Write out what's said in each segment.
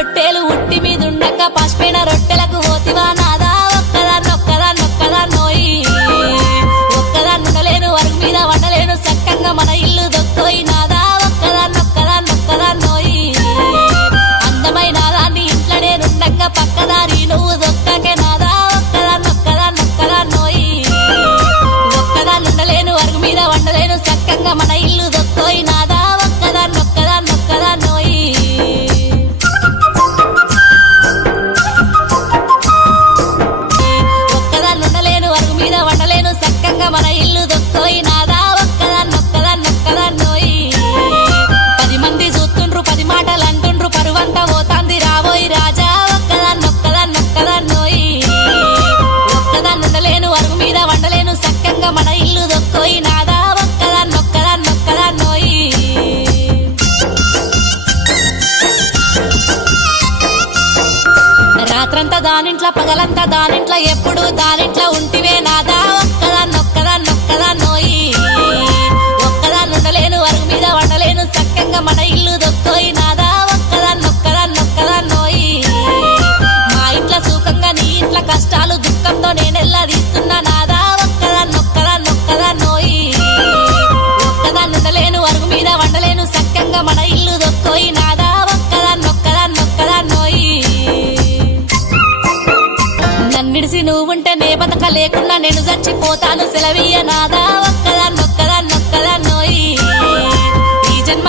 రొట్టెలు ఉట్టి మీద ఉండక పసిపోయిన రొట్టెలకు పోతివా నాదా? నొక్కదా నొక్కలా నోయి? ఒక్కదా ఉండలేను వరకు మీద వండలేను చక్కగా మన ఇల్లు దొక్కోయి నాదా? ఒక్కదా నొక్కదా నొక్కదా నోయి? అందమైన దాన్ని ఇంట్లోనే ఉండక పక్కదారి నువ్వు దొక్కకే నాదా? ఒక్కదా నొక్కదా నొక్కదా నోయి? ఒక్కదా ఉండలేను వరకు మీద వండలేను చక్కగా మన ఇల్లు మన ఇల్లు దొక్కోయి నాదా ఒక్కదాన్ని ఒక్కదాన్ని ఒక్కదాన్నోయి పది మంది చూస్తుండ్రు పది మాటలు అంటుండ్రు పరువంతా పోతాంది రాబోయి రాజా. ఒక్కదాన్ని ఒక్కదాన్ని ఒక్కదాన్నోయి ఒక్కదాన్ని ఉండలేను అరుగు మీద వండలేను సక్కంగా మన ఇల్లు దొక్కోయి నాదా ఒక్కదాన్ని ఒక్కదాన్ని ఒక్కదాన్నోయి రాత్రంతా దానింట్లో పగలంతా దానింట్లో ఎప్పుడు దానింట్లో ఉంటివే నాదా మన ఇల్లు దొక్కోయి నాదా నొక్కదా నొక్కదా నోయి. మా ఇంట్లో సుఖంగా నీ ఇంట్లో కష్టాలు దుఃఖంతో నేనెల్లా తీస్తున్నా నాదా? ఒక్కదా నొక్కదా నొక్కదా నోయి. ఒక్కదా ఉండలేను అరుగు మీద వండలేను సక్కంగా మన ఇల్లు దొక్కోయి నాదా నొక్కదా నొక్కదా నోయి. నన్నిడిసి నువ్వుంటే నే బతక లేకుండా నేను చచ్చిపోతాను సెలవీయ నాదా? ఒక్కదా నొక్కదా నొక్కదా ఈ జన్మ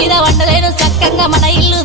మీద వండలేను చక్కగా మన ఇల్లు